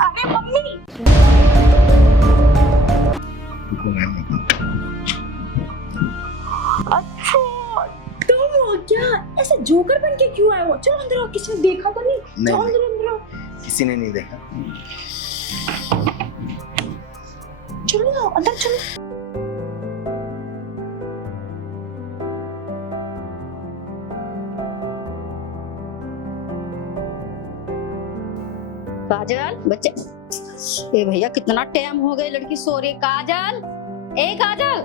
अरे मम्मी, अच्छा तुम हो क्या? ऐसे जोकर बन के क्यों आए हो? चलो अंदर आओ, किसी ने देखा तो नहीं? चलो अंदर अंदर आओ। किसी ने नहीं देखा। चलो आओ अंदर चलो। काजल बच्चे, ए भैया कितना टाइम हो गया, लड़की सो रही है। काजल, ए काजल।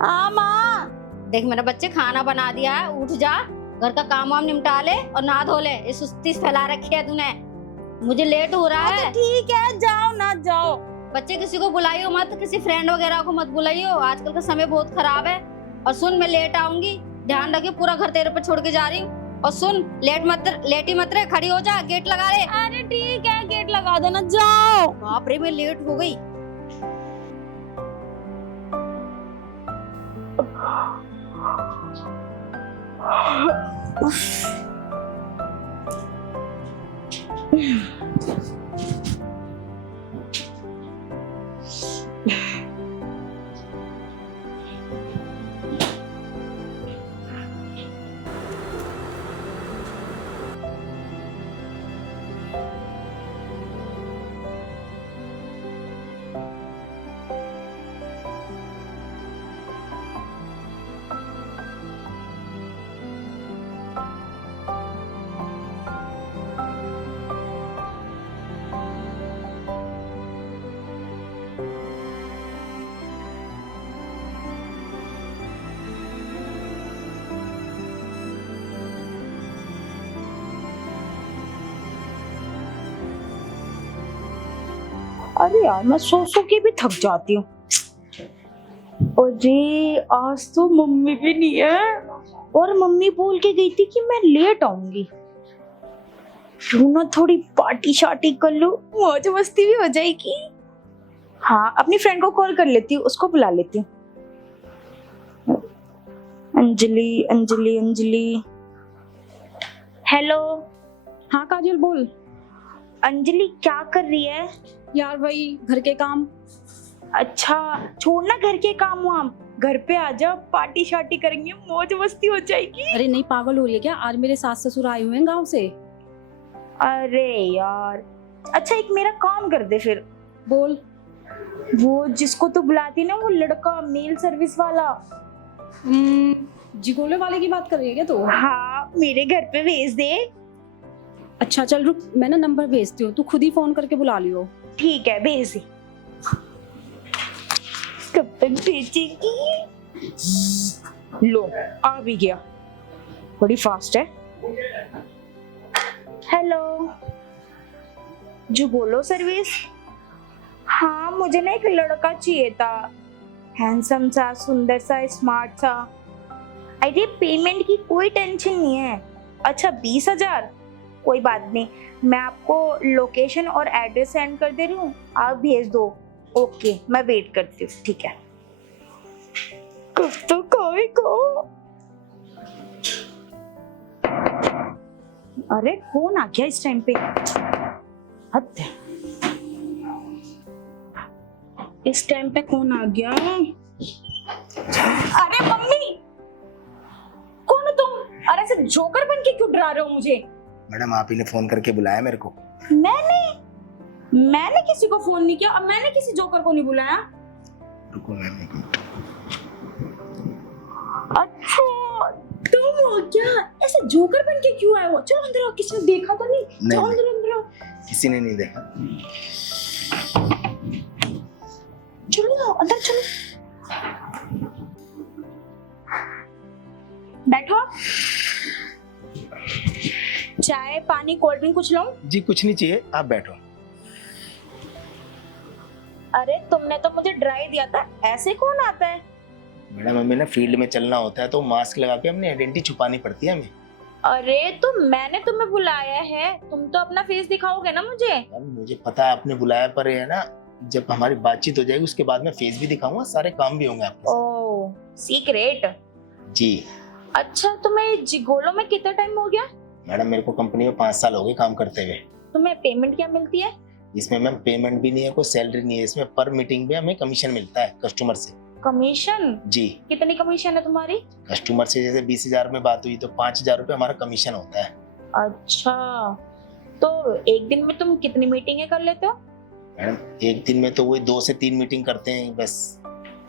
हाँ माँ। देख मेरे बच्चे खाना बना दिया है, उठ जा, घर का काम वाम निपटा ले और नहा धो ले। ये सुस्ती फैला रखी है तूने, मुझे लेट हो रहा है। ठीक है, जाओ ना जाओ। बच्चे किसी को बुलाइयो मत, किसी फ्रेंड वगैरह को मत बुलाइयो, आजकल का समय बहुत खराब है। और सुन, मैं लेट आऊंगी, ध्यान रखियो, पूरा घर तेरे पे छोड़ के जा रही हूँ। और सुन, लेटी मत रहे, खड़ी हो जा, गेट लगा ले। अरे ठीक है, गेट लगा देना, जाओ। बाप रे, मैं लेट हो गई। अरे यार, मैं सो के भी थक जाती हूँ। अरे आज तो मम्मी भी नहीं है, और मम्मी बोल के गई थी कि मैं लेट आऊंगी। क्यों ना थोड़ी पार्टी शार्टी कर लो, मौज मस्ती भी हो जाएगी। हाँ, अपनी फ्रेंड को कॉल कर लेती हूँ, उसको बुला लेती हूँ। अंजलि अंजलि अंजलि, हेलो। हाँ काजल बोल। अंजलि क्या कर रही है? यार वही घर के काम। अच्छा, छोड़ना घर के काम वाम, घर पे आ जा, पार्टी शार्टी करेंगे, मौज मस्ती हो जाएगी। अरे नहीं, पागल हो रही है क्या? आज मेरे सास ससुर आए हुए हैं गांव से। अरे यार, अच्छा एक मेरा काम कर दे फिर। बोल। वो जिसको तू बुलाती ना, वो लड़का मेल सर्विस वाला। जिगोले वाले की बात कर रही है क्या तू? हाँ, मेरे घर पे भेज दे। अच्छा चल रुक, मैं ना नंबर भेजती हूँ, तू खुद ही फोन करके बुला लियो। ठीक है, भेज दे। कब तक भेजेगी? लो, आ भी गया, बड़ी फास्ट है। हेलो जो बोलो सर्विस। हाँ, मुझे ना एक लड़का चाहिए था, हैंडसम सा, सुंदर सा, स्मार्ट सा। अरे पेमेंट की कोई टेंशन नहीं है। अच्छा 20,000, कोई बात नहीं, मैं आपको लोकेशन और एड्रेस सेंड कर दे रही हूँ, आप भेज दो। ओके, मैं वेट करती हूँ। ठीक है, कब तक आएगा? अरे कौन आ गया इस टाइम पे? हद है, इस टाइम पे कौन आ गया? अरे मम्मी, कौन हो तुम? अरे ऐसे जोकर बन के क्यों डरा रहे हो मुझे? मैडम आप ही ने फोन करके बुलाया मेरे को। मैंने किसी को फोन नहीं किया, अब मैंने किसी जोकर को नहीं बुलाया। रुको मैम एक मिनट। अच्छा तुम हो क्या? ऐसे जोकर बन के क्यों आए हो? चलो अंदर आओ, किसी ने देखा तो नहीं? चलो अंदर अंदर आओ। किसी ने नहीं देखा। चलो आओ अंदर चलो, बैठो। चाय पानी कोल्ड ड्रिंक कुछ लाऊं? जी कुछ नहीं चाहिए, आप बैठो। अरे तुमने तो मुझे ड्राई दिया था, ऐसे कौन आता है? मैडम हमें ना फील्ड में चलना होता है तो मास्क लगा के हमने आइडेंटिटी छुपानी पड़ती है हमें। अरे तो मैंने तुम्हें बुलाया है, तुम तो अपना फेस दिखाओगे ना मुझे। अब मुझे पता है आपने बुलाया, पर है ना जब हमारी बातचीत हो जाएगी उसके बाद मैं फेस भी दिखाऊंगा, सारे काम भी होंगे आपके। ओह सीक्रेट। जी। अच्छा तुम्हें जिगोलो में कितना टाइम हो गया? मैडम मेरे को कंपनी में 5 साल हो गए काम करते हुए। तुम्हें पेमेंट क्या मिलती है? इसमें मैम पेमेंट भी नहीं है, कोई सैलरी नहीं है, इसमें पर मीटिंग पे हमें कमीशन मिलता है कस्टमर से। कमीशन? जी, कितनी कमीशन है तुम्हारी? कस्टमर से जैसे 20,000 में बात हुई तो 5,000 रुपये हमारा कमीशन होता है। अच्छा, तो एक दिन में तुम कितनी मीटिंगें कर लेते हो? मैडम एक दिन में तो वही 2 से 3 मीटिंग करते हैं बस।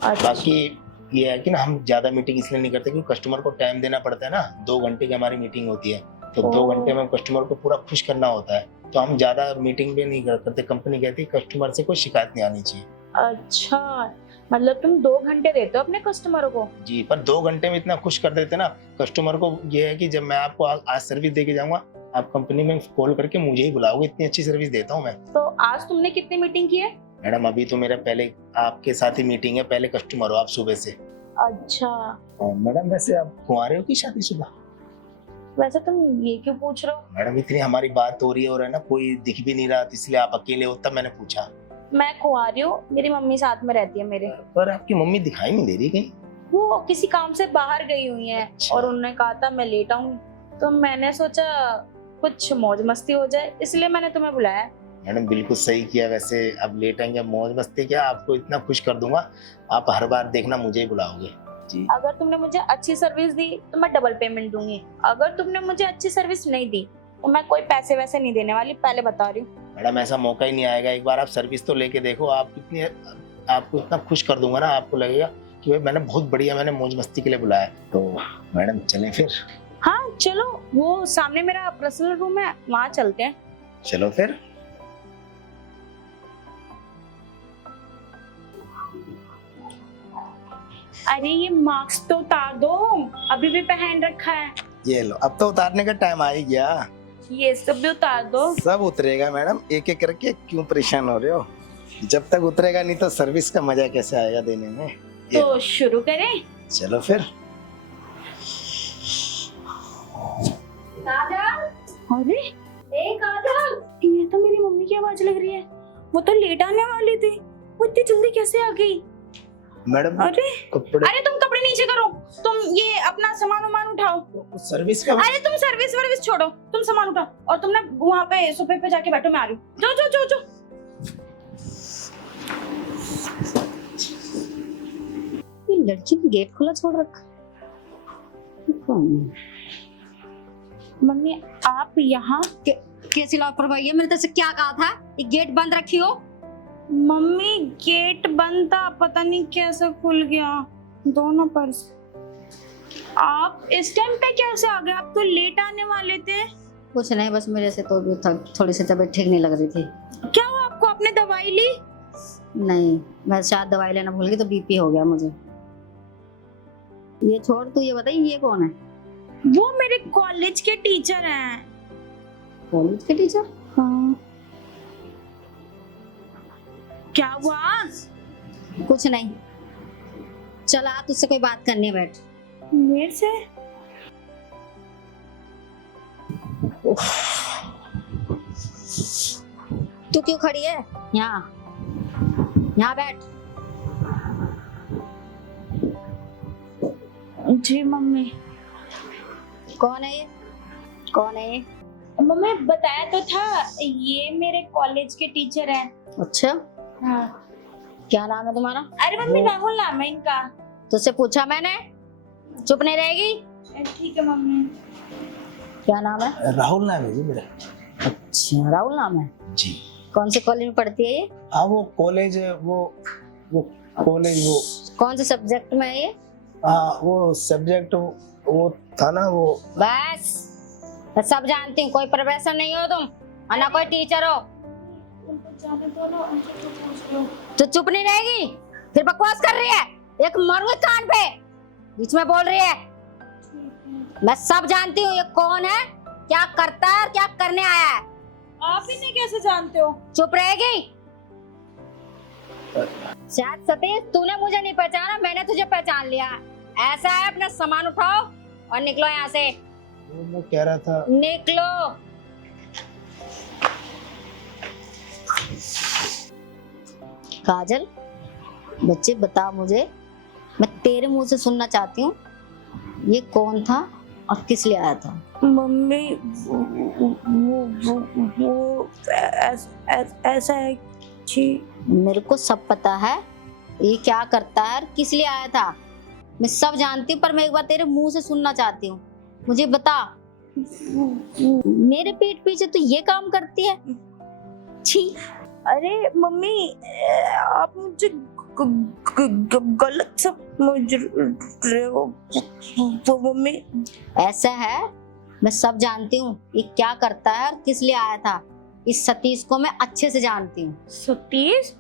अच्छा। बाकी ये है कि ना हम ज्यादा मीटिंग इसलिए नहीं करते क्योंकि कस्टमर को टाइम देना पड़ता है ना, 2 घंटे की हमारी मीटिंग होती है, तो 2 ओह। घंटे में कस्टमर को पूरा खुश करना होता है, तो हम ज्यादा मीटिंग भी नहीं करते। कंपनी कहती है कस्टमर से कोई शिकायत नहीं आनी चाहिए। अच्छा, मतलब तुम 2 घंटे देते हो अपने कस्टमरों को? जी, पर 2 घंटे में इतना खुश कर देते ना कस्टमर को। ये है कि जब मैं आपको आज सर्विस दे के जाऊंगा, आप कंपनी में कॉल करके मुझे ही बुलाओगे, इतनी अच्छी सर्विस देता हूँ मैं। तो आज तुमने कितनी मीटिंग की है? मैडम अभी तो मेरा पहले आपके साथ ही मीटिंग है, पहले कस्टमर हो आप सुबह से। अच्छा, मैडम वैसे आप कुंवारे हो कि शादीशुदा? वैसे तुम ये क्यों पूछ रहे हो? मैडम इतनी हमारी बात हो रही है और है ना कोई दिख भी नहीं रहा, इसलिए आप अकेले हो तब मैंने पूछा। मैं कुंवारी हूँ, मेरी मम्मी साथ में रहती है मेरे। पर आपकी मम्मी दिखाई नहीं दे रही कहीं? वो किसी काम से बाहर गई हुई है अच्छा। और उन्होंने कहा था मैं लेट आऊंगी, तो मैंने सोचा कुछ मौज मस्ती हो जाए, इसलिए मैंने तुम्हें बुलाया। मैडम बिल्कुल सही किया। वैसे अब लेट आएंगे, मौज मस्ती क्या, आपको इतना खुश कर दूंगा, आप हर बार देखना मुझे ही बुलाओगे। जी। अगर तुमने मुझे अच्छी सर्विस दी तो मैं डबल पेमेंट दूंगी, अगर तुमने मुझे अच्छी सर्विस नहीं दी तो मैं कोई पैसे वैसे नहीं देने वाली, पहले बता रही हूँ। मैडम ऐसा मौका ही नहीं आएगा, एक बार आप सर्विस तो लेके देखो, आपको इतना खुश कर दूंगा ना, आपको लगेगा कि भाई मैंने बहुत बढ़िया, मैंने मौज मस्ती के लिए बुलाया। तो मैडम चलें फिर? हाँ चलो, वो सामने मेरा पर्सनल रूम है, वहाँ चलते हैं। चलो फिर। अरे ये मास्क तो उतार दो, अभी भी पहन रखा है। ये लो, अब तो उतारने का टाइम आ ही गया। ये सब भी उतार दो। सब उतरेगा मैडम, एक एक करके, क्यों परेशान हो रहे हो? जब तक उतरेगा नहीं तो सर्विस का मजा कैसे आएगा देने में। तो शुरू करें? चलो फिर। काजल, अरे ए काजल, ये तो मेरी मम्मी की आवाज लग रही है, वो तो लेट आने वाली थी, वो इतनी जल्दी कैसे आ गई? मैडम अरे कपड़े, अरे तुम कपड़े नीचे करो, तुम ये अपना सामान उमान उठाओ। सर्विस का। अरे तुम सर्विस वर्विस छोड़ो, तुम सामान उठाओ और तुम ना वहाँ पे सोफे पे जाके बैठो, मैं आ रही हूँ। जो जो जो जो। ये लड़की ने गेट खुला छोड़ रखा। मम्मी आप यहाँ? कैसी लापरवाही है, मैंने तेरे से क्या कहा था ये गेट बंद रखी हो? मम्मी गेट बंद था, पता नहीं कैसे खुल गया, दोनों पर्स। आप इस टाइम पे कैसे आ गए? आप तो लेट आने वाले थे। कुछ नहीं, बस मेरे से तो भी थोड़ी सी तबीयत ठीक नहीं लग रही थी। क्या हुआ आपको? आपने दवाई ली? नहीं, मैं शायद दवाई लेना भूल गई तो बीपी हो गया मुझे। ये छोड़, तू ये बताइए ये कौन है? वो मेरे कॉलेज के टीचर हैं। कॉलेज के टीचर? हाँ। क्या हुआ? कुछ नहीं, चला तुझसे कोई बात करनी है, बैठ। मेरे से? तू क्यों खड़ी है यहाँ? यहाँ बैठ। जी मम्मी। कौन है ये? कौन है ये? मम्मी बताया तो था, ये मेरे कॉलेज के टीचर हैं। अच्छा, हाँ। क्या नाम है तुम्हारा? अरे मम्मी राहुल नाम है इनका। तुझसे पूछा मैंने, चुप नहीं रहेगी? ठीक है मम्मी। क्या नाम है? राहुल नाम है जी मेरा। अच्छा, राहुल नाम है। जी। कौन से कॉलेज में पढ़ती है ये? हाँ वो कॉलेज, वो कॉलेज, वो कौन से सब्जेक्ट में है ये? हाँ वो सब्जेक्ट, वो था ना वो। बस मैं सब जानती हूँ, कोई प्रोफेसर नहीं हो तुम और ना कोई टीचर हो। तो चुप नहीं रहेगी? फिर बकवास कर रही है, एक मारूंगी कान पे, बीच में बोल रही है। मैं सब जानती हूँ ये कौन है, क्या करता है और क्या करने आया है। आप इन्हें कैसे जानते हो? चुप रहेगी? शायद सतीश तूने मुझे नहीं पहचाना, मैंने तुझे पहचान लिया। ऐसा है, अपना सामान उठाओ और निकलो यहाँ से। वो मैं कह रहा था, निकलो। काजल, बच्चे बता मुझे, मैं तेरे मुंह से सुनना चाहती हूँ, ये कौन था और किस लिए आया था? मम्मी वो ऐसा है कि मेरे को सब पता है ये क्या करता है और किस लिए आया था। मैं सब जानती हूँ, पर मैं एक बार तेरे मुंह से सुनना चाहती हूँ। मुझे बता, मेरे पीठ पीछे तो ये काम करती है? छी। अरे मम्मी, आप मुझे गलत समझ रहे हो। वो मम्मी, ऐसा है, मैं सब जानती हूँ ये क्या करता है और किस लिए आया था। इस सतीश को मैं अच्छे से जानती हूँ। सतीश?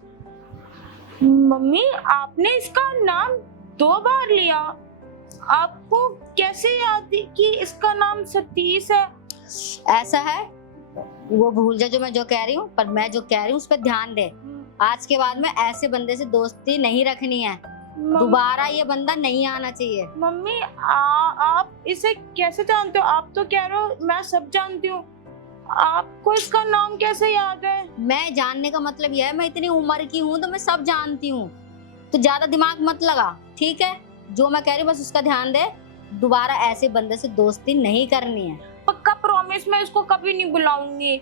मम्मी, आपने इसका नाम 2 बार लिया। आपको कैसे याद है कि इसका नाम सतीश है? ऐसा है, वो भूल जा जो मैं जो कह रही हूँ, पर मैं जो कह रही हूँ उस पर ध्यान दे। आज के बाद में ऐसे बंदे से दोस्ती नहीं रखनी है। दोबारा ये बंदा नहीं आना चाहिए। मम्मी, आप इसे कैसे जानते हो? आप तो कह रहे हो मैं सब जानती हूँ। आपको इसका नाम कैसे याद है? मैं जानने का मतलब यह है, मैं इतनी उम्र की हूँ तो मैं सब जानती हूँ। तो ज्यादा दिमाग मत लगा, ठीक है? जो मैं कह रही हूँ बस उसका ध्यान दे। दोबारा ऐसे बंदे से दोस्ती नहीं करनी है। पक्का प्रॉमिस, मैं इसको कभी नहीं बुलाऊंगी।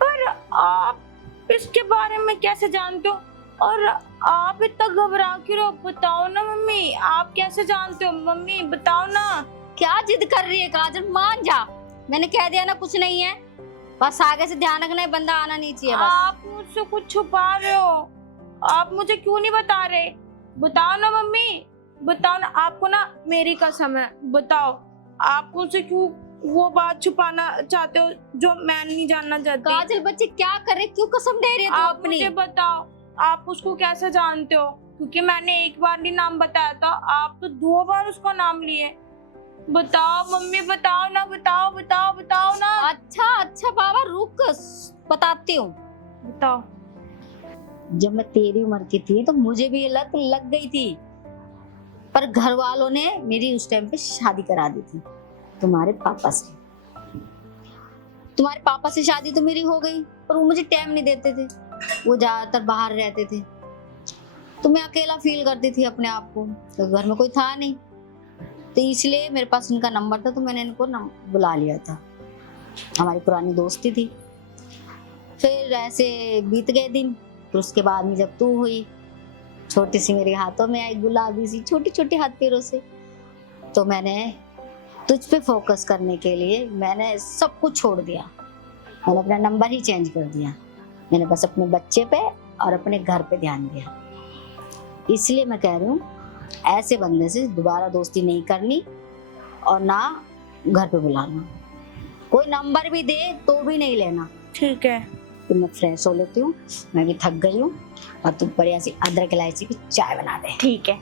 पर आप इसके बारे में कैसे जानते हो? और आप इतना घबरा क्यों रहे हो? बताओ ना मम्मी, आप कैसे जानते हो? मम्मी बताओ ना। क्या जिद कर रही है काजल? मान जा, मैंने कह दिया ना कुछ नहीं है। बस आगे से ध्यान रखना, है बंदा आना नहीं चाहिए। बस आप मुझसे कुछ छुपा रहे हो। आप मुझे क्यों नहीं बता रहे? बताओ ना मम्मी, बताओ ना। आपको ना मेरी कसम है, बताओ आप मुझसे क्यों वो बात छुपाना चाहते हो जो मैं नहीं जानना चाहती? काजल, बच्चे क्या कर रहे, क्यों कसम दे रहे हो आप अपनी? मुझे बताओ, आप उसको कैसे जानते हो? क्योंकि मैंने एक बार नहीं नाम बताया था, आप तो 2 बार उसका नाम लिए। बताओ मम्मी, बताओ ना, बताओ बताओ बताओ ना। अच्छा बाबा, रुक, बताती हूँ। बताओ। जब मैं तेरी उम्र की थी तो मुझे भी ये लत लग गई थी, पर घर वालों ने मेरी उस टाइम पे शादी करा दी थी तुम्हारे पापा से। तुम्हारे पापा से शादी तो मेरी हो गई, पर वो मुझे टाइम नहीं देते थे। वो ज्यादातर बाहर रहते थे, तो मैं अकेला फील करती थी अपने आप को। तो घर में कोई था नहीं, तो इसलिए मेरे पास उनका नंबर था, तो मैंने इनको बुला लिया था। हमारी पुरानी दोस्ती थी। फिर ऐसे बीत गए दिन। फिर उसके बाद में जब तू हुई, छोटी सी मेरे हाथों में आई, गुलाबी सी छोटी छोटी हाथ पैरों से, तो मैंने तुझ पे फोकस करने के लिए मैंने सब कुछ छोड़ दिया। मैंने अपना नंबर ही चेंज कर दिया। मैंने बस अपने बच्चे पे और अपने घर पे ध्यान दिया। इसलिए मैं कह रही हूँ ऐसे बंदे से दोबारा दोस्ती नहीं करनी, और ना घर पे बुलाना। कोई नंबर भी दे तो भी नहीं लेना। ठीक है। तो मैं फ्रेश हो लेती हूँ, मैं भी थक गई हूँ, और तू बढ़िया सी अदरक इलायची की चाय बना दे। ठीक है।